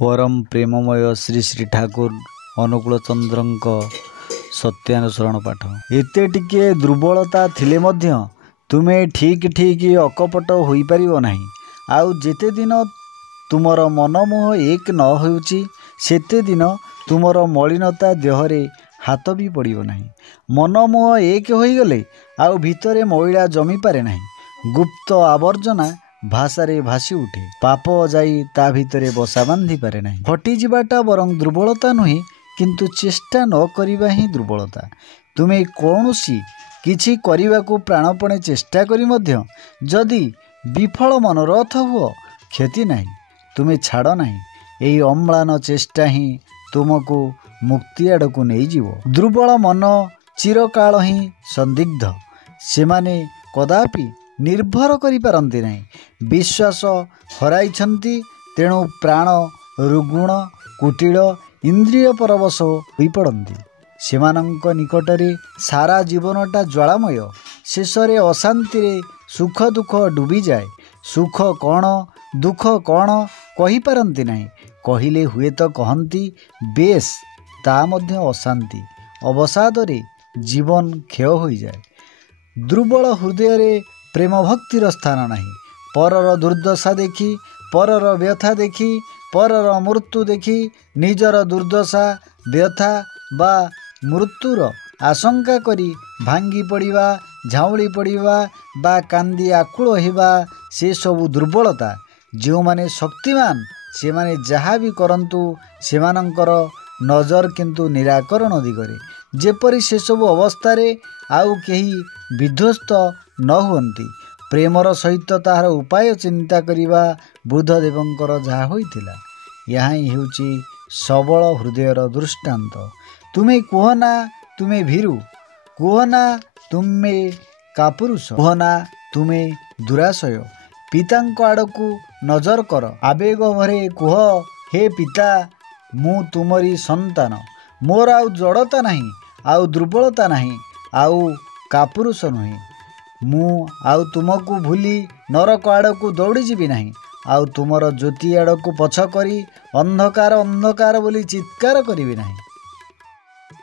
परम प्रेममय श्री श्री ठाकुर अनुकूल चंद्र सत्यानुसरण पाठ। एते टिके दुर्बलता थिले मध्य तुमे ठीक ठीक अकपट होई परिबो नाही। आउ जेते दिन तुमर मनमोह एक न होउची सेते दिन तुमर मलिनता देहरे हाथ भी पड़िबो नाही। मनमोह एक होई गले आउ भितरे मैला जमी पारे नाही। गुप्त आवर्जना भाषारे भासी उठे। पाप जाई ता भितरे बसा बांधी पारे नाही। हटी जिबाटा बरं दुर्बलता नुहे किंतु चेष्टा न करिबा ही दुर्बलता। तुमे कौनसी किछि करिबाकू प्राणपणे चेष्टा करी मध्य जदि विफल मनोरथ हुओ क्षति नाही। तुमे छाड़ नाही। एई अम्लान चेष्टा ही तुमको मुक्ति आड़कू नहीं जीवो। दुर्बल मन चिरकाल ही संदिग्ध। सेमाने कदापि निर्भर करि पारंती नहीं। विश्वास हराइछंती तेणु प्राण रुग्ण कुटिल इंद्रिय परवश होई पड़ती। सेमानंक निकटरे सारा जीवनटा ज्वालामय। शेषरे अशांति रे सुख दुख डूबी जाए। सुख कौन दुख कौन कहि पारंती नहीं। कहिले हुए तो कहंती बेस ता मध्य अशांति अवसादरे जीवन क्षय हो जाए। दुर्बल हृदय रे प्रेम भक्तिर स्थान नहीं। परर दुर्दशा देखी परर व्यथा देखी परर मृत्यु देखी निजर दुर्दशा व्यथा बा मृत्युर आशंका करी भांगी पड़िबा झाउली पड़िबा बा कांदी आकुल होइबा से सबु दुर्बलता। जो माने शक्तिमान से माने जहाँ भी करंतु सेमानंकर नजर किंतु निराकरण दिगरे। जेपरि से सबु अवस्थारे आउ केही विध्वस्त न हुअंती। प्रेमर सहित ताहार उपाय चिंता करिबा बुद्धदेवंकर जहाँ होइथिला। यहाँ ही हेउची सबल हृदयर दृष्टांत। तुमे कुहना तुमे भीरु कुहना तुमे कापुरुष कुहना तुमे दुराशय। पितांक आड़कू नजर कर आवेग भरे कुह हे पिता मु तुमरी संतान। मोर आउ जड़ता नहीं आउ दुर्बलता नहीं आउ कापुरुष नुहे। मु आउ तुमको भूली नरक आड़कू दौड़ी जीवी नहीं। आउ तुमर ज्योति आड़कू पछ करी अंधकार अंधकार बोली चित्कार करिबी नहीं।